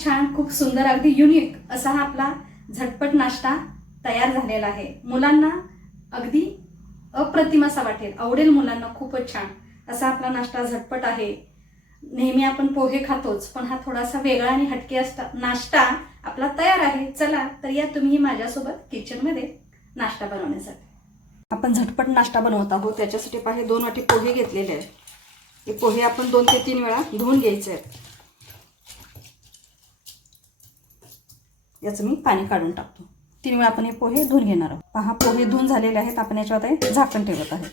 खूप छान खूप सुंदर अगदी युनिक असा हा आपला झटपट नाश्ता तयार झालेला आहे. मुलांना अगदी अप्रतिम असा वाटेल. आवडेल मुलांना खूपच छान असा आपला नाश्ता झटपट आहे. नेहमी आपण पोहे खातोच पण हा थोडासा वेगळा आणि हटके असता नाश्ता आपला तयार आहे. चला तर या तुम्ही माझ्यासोबत किचनमध्ये नाश्ता बनवण्यासाठी. आपण झटपट नाश्ता बनवत आहोत. त्याच्यासाठी पाहे दोन वाटी पोहे घेतलेले आहेत. हे पोहे आपण दोन ते तीन वेळा धुवून घ्यायचे आहेत. याचं मी पाणी काढून टाकतो. तीन वेळा आपण हे पोहे धुवून घेणार आहोत. पहा पोहे धुवून झालेले आहेत. आपण याच्यावर आहे झाकण ठेवत आहे.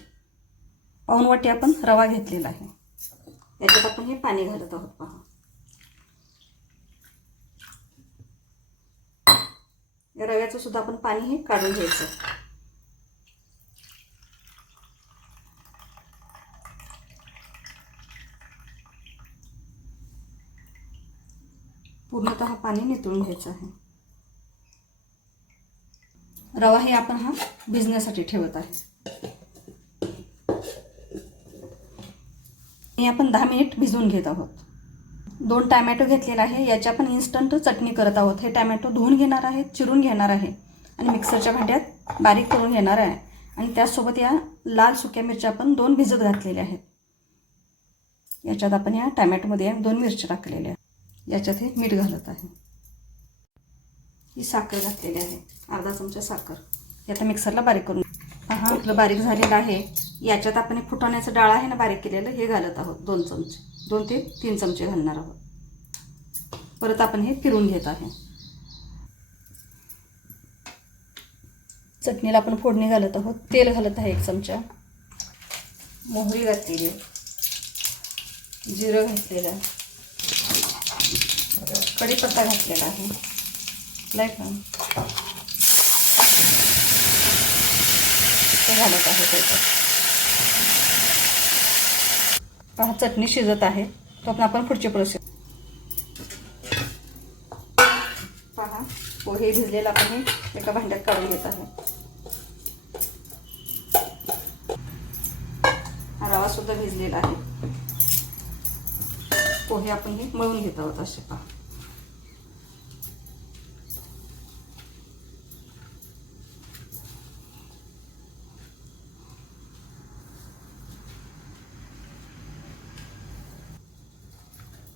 पाऊन वाटी आपण रवा घेतलेला आहे. याच्यात आपण हे पाणी घालत आहोत पहा. या रव्याचं सुद्धा आपण पाणी हे काढून घ्यायचं. पूर्णतः पाणी नितळून घ्यायचं आहे. रवा हे आपण हा भिजण्यासाठी ठेवत आहे. हे आपण दहा मिनिट भिजवून घेत आहोत. दोन टॅमॅटो घेतलेला आहे याची आपण इन्स्टंट चटणी करत आहोत. हे टॅमॅटो धुवून घेणार आहे चिरून घेणार आहे आणि मिक्सरच्या भांड्यात बारीक करून घेणार आहे. आणि त्याचसोबत या लाल सुक्या मिरच्या आपण दोन भिजत घातलेल्या आहेत. याच्यात आपण या टॅमॅटोमध्ये दोन मिरच्या टाकलेल्या याच्यात हे मीठ घालत आहे. ही साखर घातलेली आहे. अर्धा चमचा साखर. हे आता मिक्सरला बारीक करून हा आपलं बारीक झालेलं आहे. याच्यात आपण एक फुटाण्याचं डाळ आहे ना बारीक केलेलं हे घालत आहोत दोन चमचे. दोन ते तीन चमचे घालणार आहोत. परत आपण हे फिरून घेत आहे. चटणीला आपण फोडणी घालत आहोत. तेल घालत आहे एक चमचा. मोहरी घातलेली आहे. जिरं घातलेलं आहे. कढीपत्ता घातलेला आहे. लाइट घालत आहे त्याच्यात पहा चटणी शिजत आहे. तो पण आपण पुढची प्रोसेस पहा पोहे भिजलेला आपण हे एका भांड्यात काढून घेत आहे. रवा सुद्धा भिजलेला आहे. पोहे आपण हे मळून घेत आहोत असे पहा.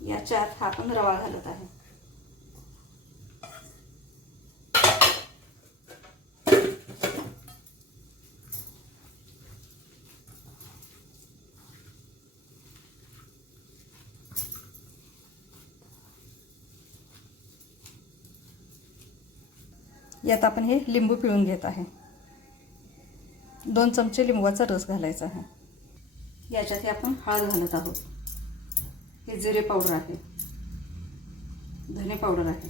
याच्यात हा आपण रवा घालत आहे. यात आपण हे लिंबू पिळून घेत आहे. दोन चमचे लिंबूचा रस घालायचा आहे. याच्यात हे आपण हळद घालत आहोत. हे जिरे पावडर आहे. धने पावडर आहे.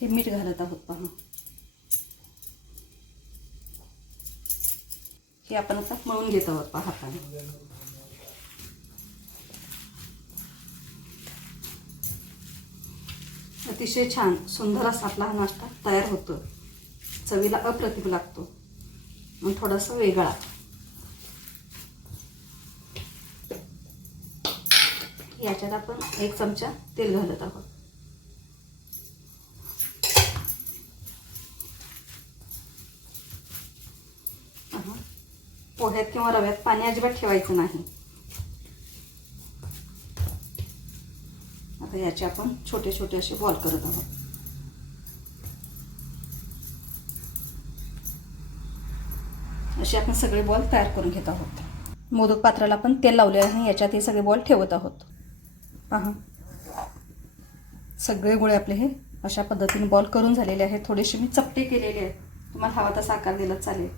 हे मीठ घालत आहोत पहा. हे आपण आता मळून घेत आहोत पहा हाताने. अतिशय छान सुंदर असा आपला हा नाश्ता तयार होतो चवीला अप्रतिम लागतो. मग थोडासा वेगळा. याच्यात आपण एक चमचा तेल घालत आहोत. पोह्यात किंवा रव्यात पाणी अजिबात ठेवायचं नाही. आता याचे आपण छोटे छोटे असे बॉल करत आहोत. असे आपण सगळे बॉल तयार करून घेत आहोत. मोदक पात्राला आपण तेल लावले आहे याच्यात हे सगळे बॉल ठेवत आहोत. पहा सगळे गोळे आपले हे अशा पद्धतीने बॉल करून झालेले आहेत. थोडेसे मी चपटे केलेले आहेत. तुम्हाला हवा तसा आकार दिला चालेल.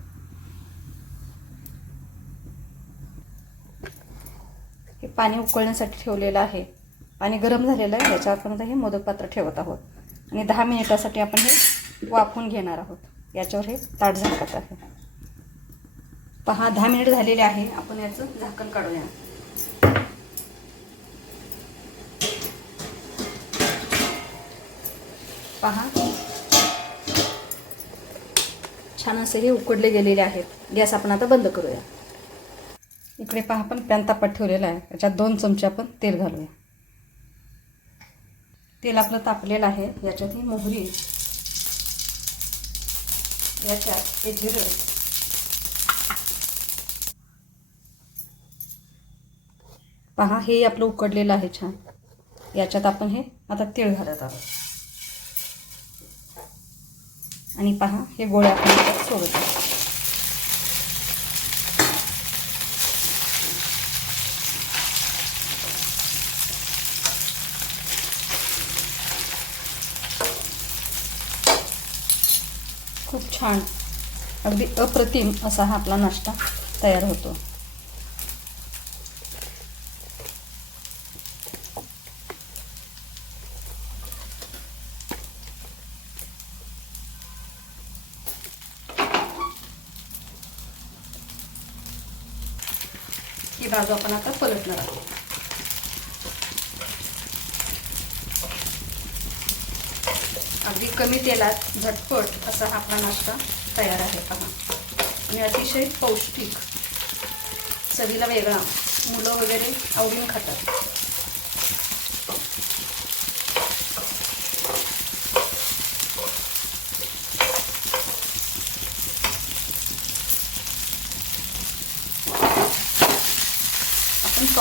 हे पाणी उकळण्यासाठी ठेवलेलं आहे. पाणी गरम झालेलं आहे. याच्यावर आपण हे मोदक पात्र ठेवत आहोत. आणि दहा मिनिटासाठी आपण हे वाफवून घेणार आहोत. याच्यावर हे ताट झाकत आहे. पहा दहा मिनिट झालेले आहे. आपण याचं झाकण काढूया. पहा. छान असे हे उकडले गेलेले आहेत. गॅस आपण आता बंद करूया. इकडे पहा आपण पॅन तापात ठेवलेला आहे. त्याच्यात दोन चमचे आपण तेल घालूया. तेल आपलं तापलेलं आहे. याच्यात ही मोहरी. याच्यात हे जिरं. पहा हे आपलं उकडलेलं आहे छान. याच्यात आपण हे आता तीळ घालत आहोत. आणि पहा हे गोळ्या आपण सोडतो सोडत खूप छान. अगदी अप्रतिम असा हा आपला नाश्ता तयार होतो. ही बाजू आपण आता पलटणार आहोत. अगदी कमी तेलात झटपट असा हा आपला नाश्ता तयार आहे. पहा. आणि अतिशय पौष्टिक. चवीला वेगळा. मुलं वगैरे आवडून खातात.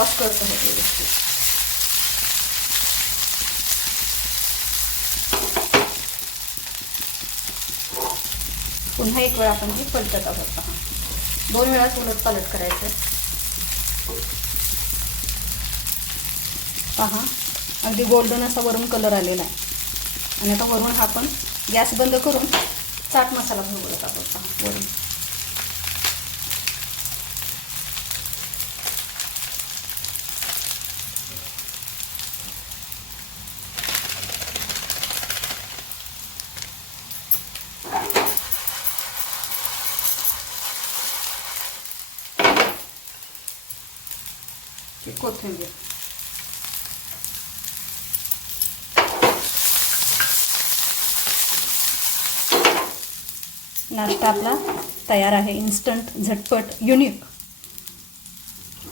टॉस करतो हे व्यवस्थित. पुन्हा एक वेळा आपण ती पलटत आहोत पहा. दोन वेळा उलट पालट करायचं. पहा अगदी गोल्डन असा वरून कलर आलेला आहे. आणि आता वरून हा आपण गॅस बंद करून चाट मसाला भरवत आहोत पहा वरून. ही कोथिंबीर. नाश्ता आपला तयार आहे इन्स्टंट झटपट युनिक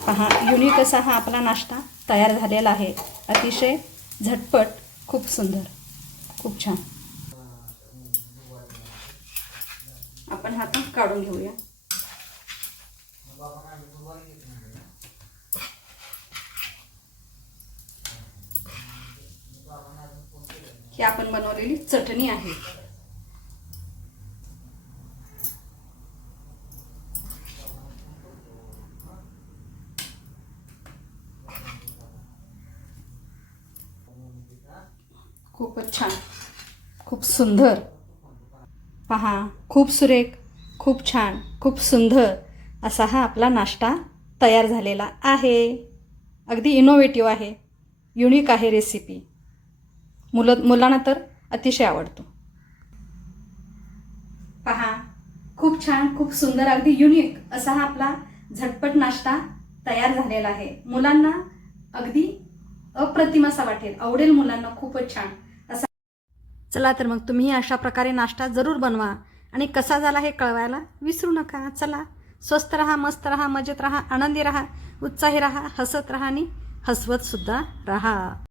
पहा युनिक असा हा आपला नाश्ता तयार झालेला आहे. अतिशय झटपट खूप सुंदर. खूप छान. आपण हा पण काढून घेऊया. ही आपण बनवलेली चटणी आहे. खूपच छान. खूप सुंदर. पहा खूप सुरेख खूप छान खूप सुंदर असा हा आपला नाश्ता तयार झालेला आहे. अगदी इनोव्हेटिव्ह आहे. युनिक आहे रेसिपी मुलं मुलांना तर अतिशय आवडतो. पहा खूप छान खूप सुंदर अगदी युनिक असा हा आपला झटपट नाश्ता तयार झालेला आहे. मुलांना अगदी अप्रतिम असा वाटेल. आवडेल मुलांना खूपच छान. असा चला तर मग तुम्ही अशा प्रकारे नाश्ता जरूर बनवा आणि कसा झाला हे कळवायला विसरू नका. चला स्वस्त रहा मस्त रहा मजेत रहा आनंदी रहा उत्साही राहा हसत रहा आणि हसवत सुद्धा रहा.